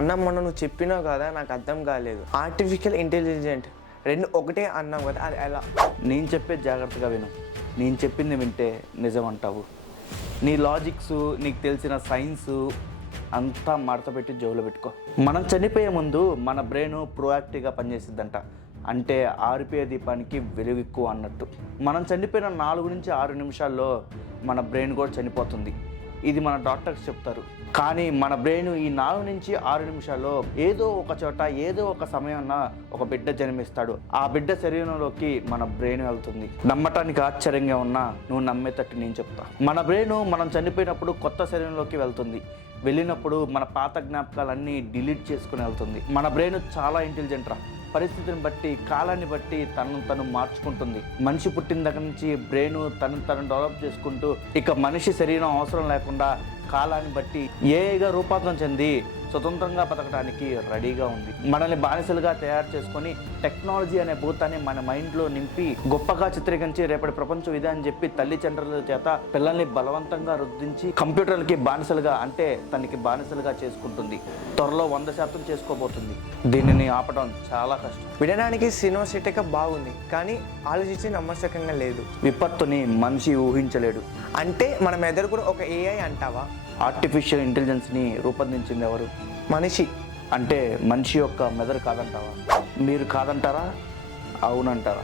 అన్న మొన్న నువ్వు చెప్పినావు కదా, నాకు అర్థం కాలేదు. ఆర్టిఫిషియల్ ఇంటెలిజెంట్ రెండు ఒకటే అన్నావు కదా, అది ఎలా? నేను చెప్పేది జాగ్రత్తగా విను. నేను చెప్పింది వింటే నిజం అంటావు. నీ లాజిక్స్, నీకు తెలిసిన సైన్స్ అంతా మడత పెట్టి జోలో పెట్టుకో. మనం చనిపోయే ముందు మన బ్రెయిన్ ప్రోయాక్టివ్గా పనిచేసిద్దంట. అంటే ఆరిపోయే దీపానికి వెలుగు ఎక్కువ అన్నట్టు. మనం చనిపోయిన 4 నుంచి 6 నిమిషాల్లో మన బ్రెయిన్ కూడా చనిపోతుంది. ఇది మన డాక్టర్స్ చెప్తారు. కానీ మన బ్రెయిన్ ఈ 4 నుంచి 6 నిమిషాల్లో ఏదో ఒక చోట ఏదో ఒక సమయాన్న ఒక బిడ్డ జన్మిస్తాడు. ఆ బిడ్డ శరీరంలోకి మన బ్రెయిన్ వెళ్తుంది. నమ్మటానికి ఆశ్చర్యంగా ఉన్నా నువ్వు నమ్మేటట్టు నేను చెప్తా. మన బ్రెయిన్ మనం చనిపోయినప్పుడు కొత్త శరీరంలోకి వెళ్తుంది. వెళ్ళినప్పుడు మన పాత జ్ఞాపకాలన్నీ డిలీట్ చేసుకుని వెళ్తుంది. మన బ్రెయిన్ చాలా ఇంటెలిజెంట్ రా. పరిస్థితిని బట్టి, కాలాన్ని బట్టి తను మార్చుకుంటుంది. మనిషి పుట్టిన దగ్గర నుంచి బ్రెయిన్ తను డెవలప్ చేసుకుంటూ ఇక మనిషి శరీరం అవసరం లేకుండా కాలాన్ని బట్టి ఏగా రూపాంతరం చెంది స్వతంత్రంగా బతకడానికి రెడీగా ఉంది. మనల్ని బానిసలుగా తయారు చేసుకొని టెక్నాలజీ అనే భూతాన్ని మన మైండ్లో నింపి గొప్పగా చిత్రీకరించి రేపటి ప్రపంచం ఇదే అని చెప్పి తల్లిదండ్రుల చేత పిల్లల్ని బలవంతంగా రుద్దించి కంప్యూటర్లకి బానిసలుగా, అంటే తనకి బానిసలుగా చేసుకుంటుంది. త్వరలో 100% చేసుకోబోతుంది. దీనిని ఆపడం చాలా కష్టం. వినడానికి సినోసిటిక బాగుంది, కానీ ఆలోచించి నమ్మశకంగా లేదు. విపత్తుని మనిషి ఊహించలేడు. అంటే మన మెదడు కూడా ఒక ఏఐ అంటావా? ఆర్టిఫిషియల్ ఇంటెలిజెన్స్ని రూపొందించింది ఎవరు? మనిషి. అంటే మనిషి యొక్క మెదడు కాదంటావా? మీరు కాదంటారా? అవునంటారా?